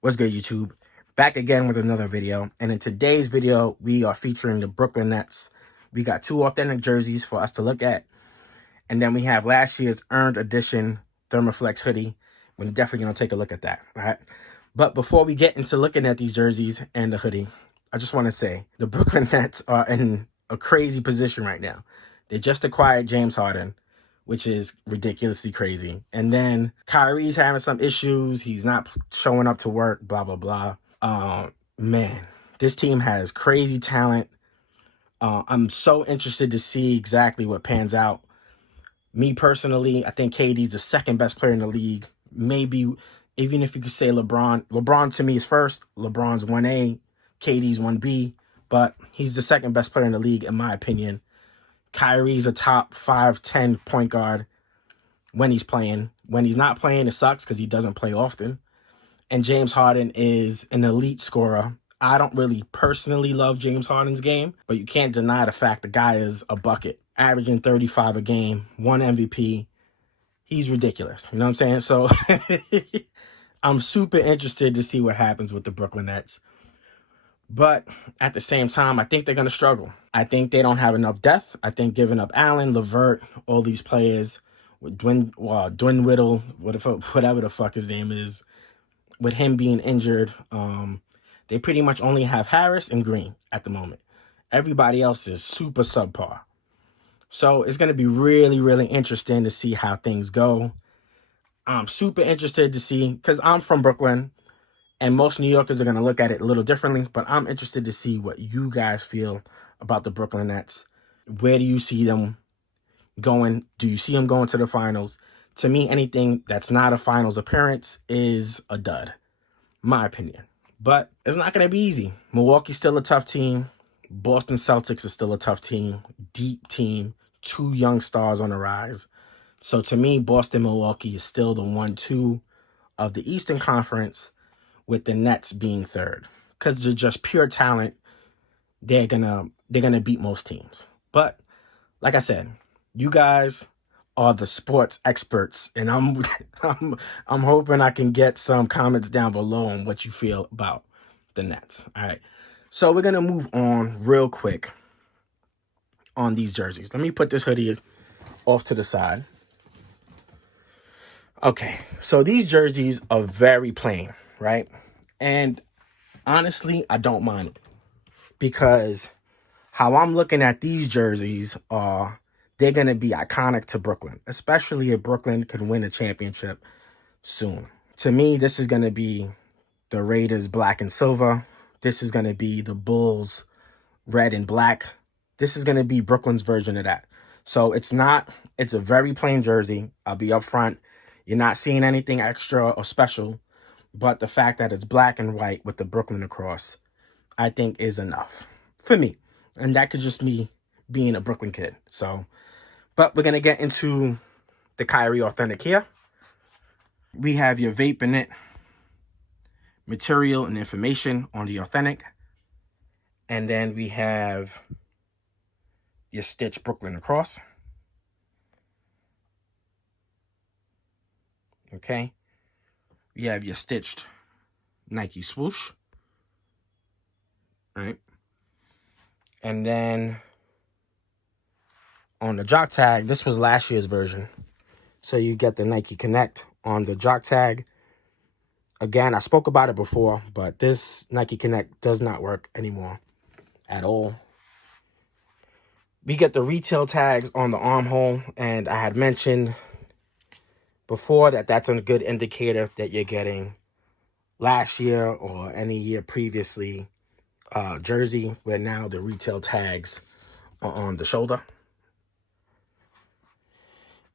What's good, YouTube? Back again with another video. And in today's video, we are featuring the Brooklyn Nets. We got two authentic jerseys for us to look at. And then we have last year's earned edition Thermoflex hoodie. We're definitely going to take a look at that. All right. But before we get into looking at these jerseys and the hoodie, I just want to say the Brooklyn Nets are in a crazy position right now. They just acquired James Harden, which is ridiculously crazy. And then Kyrie's having some issues. He's not showing up to work, blah, blah, blah. Man, this team has crazy talent. I'm so interested to see exactly what pans out. Me personally, I think KD's the second best player in the league. Maybe even if you could say LeBron. LeBron to me is first. LeBron's 1A. KD's 1B. But he's the second best player in the league, in my opinion. Kyrie's a top 5'10" point guard when he's playing. When he's not playing, it sucks because he doesn't play often. And James Harden is an elite scorer. I don't really personally love James Harden's game, but you can't deny the fact the guy is a bucket, averaging 35 a game, one MVP. He's ridiculous. You know what I'm saying? So I'm super interested to see what happens with the Brooklyn Nets. But at the same time, I think they're going to struggle. I think they don't have enough depth. I think giving up Allen, LeVert, all these players, with Dwindle, whatever the fuck his name is, with him being injured, they pretty much only have Harris and Green at the moment. Everybody else is super subpar. So it's going to be really, really interesting to see how things go. I'm super interested to see, because I'm from Brooklyn, and most New Yorkers are going to look at it a little differently, but I'm interested to see what you guys feel about the Brooklyn Nets. Where do you see them going? Do you see them going to the finals? To me, anything that's not a finals appearance is a dud, my opinion. But it's not going to be easy. Milwaukee's still a tough team. Boston Celtics is still a tough team. Deep team. Two young stars on the rise. So to me, Boston, Milwaukee is still the 1-2 of the Eastern Conference, with the Nets being third. Because they're just pure talent. They're gonna beat most teams. But like I said, you guys are the sports experts, and I'm hoping I can get some comments down below on what you feel about the Nets. All right. So we're gonna move on real quick on these jerseys. Let me put this hoodie off to the side. Okay, so these jerseys are very plain, right? And honestly, I don't mind it, because how I'm looking at these jerseys are they're going to be iconic to Brooklyn, especially if Brooklyn could win a championship soon. To me, this is going to be the Raiders black and silver. This is going to be the Bulls red and black. This is going to be Brooklyn's version of that. So it's a very plain jersey. I'll be upfront. You're not seeing anything extra or special, but the fact that it's black and white with the Brooklyn across, I think is enough for me. And that could just me being a Brooklyn kid. So, but we're going to get into the Kyrie Authentic here. We have your vape in it, material and information on the Authentic. And then we have your stitch Brooklyn across. Okay. We have your stitched Nike swoosh. Right. And then on the jock tag, this was last year's version. So you get the Nike Connect on the jock tag. Again, I spoke about it before, but this Nike Connect does not work anymore at all. We get the retail tags on the armhole, and I had mentioned before that that's a good indicator that you're getting last year or any year previously jersey, where now the retail tags are on the shoulder.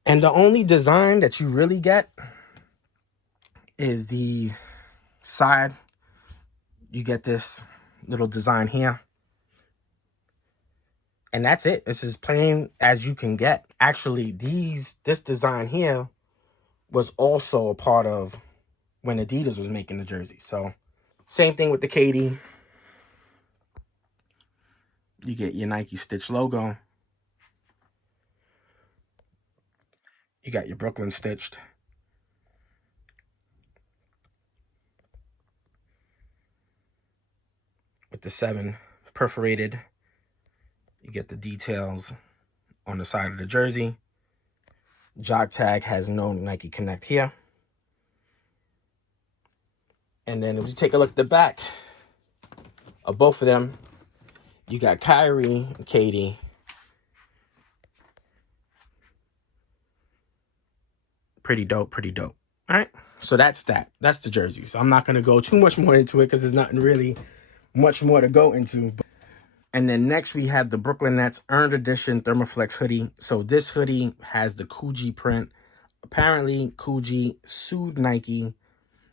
And the only design that you really get is the side. You get this little design here. And that's it. It's as plain as you can get. Actually, this design here was also a part of when Adidas was making the jersey. So, same thing with the KD. You get your Nike Stitch logo. You got your Brooklyn stitched. the 7 perforated. You get the details on the side of the jersey. Jog tag has no Nike Connect here. And then if you take a look at the back of both of them, you got Kyrie and Katie. Pretty dope, pretty dope. All right, so that's that. That's the jersey. So I'm not going to go too much more into it because there's nothing really much more to go into. And then next we have the Brooklyn Nets Earned Edition Thermoflex hoodie. So this hoodie has the Coogee print. Apparently, Coogee sued Nike.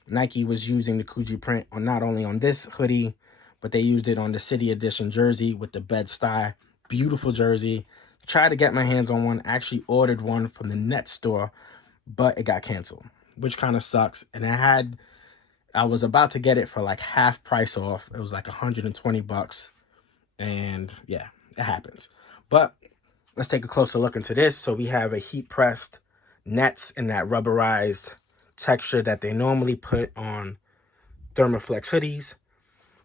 Nike was using the Coogee print on not only on this hoodie, but they used it on the City Edition jersey with the Bed-Stuy. Beautiful jersey. Tried to get my hands on one. Actually ordered one from the Nets store, but it got canceled, which kind of sucks. And I was about to get it for like half price off. It was like 120 bucks. And yeah, it happens. But let's take a closer look into this. So we have a heat pressed Nets in that rubberized texture that they normally put on Thermoflex hoodies.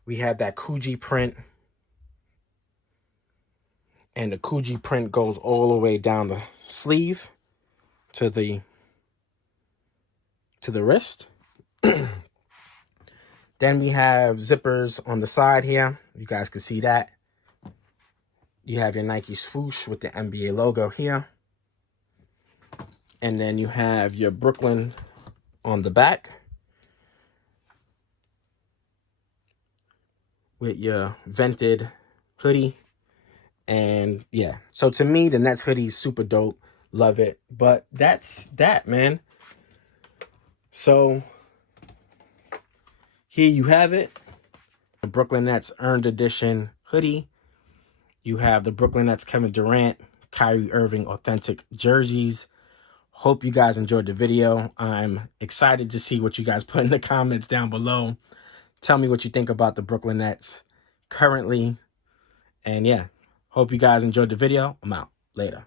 We have that Coogee print. And the Coogee print goes all the way down the sleeve to the wrist. Then we have zippers on the side here. You guys can see that. You have your Nike swoosh with the NBA logo here. And then you have your Brooklyn on the back with your vented hoodie. And yeah, so to me, the Nets hoodie is super dope. Love it. But that's that, man. So here you have it. The Brooklyn Nets Earned Edition hoodie. You have the Brooklyn Nets Kevin Durant, Kyrie Irving Authentic jerseys. Hope you guys enjoyed the video. I'm excited to see what you guys put in the comments down below. Tell me what you think about the Brooklyn Nets currently. And yeah, hope you guys enjoyed the video. I'm out. Later.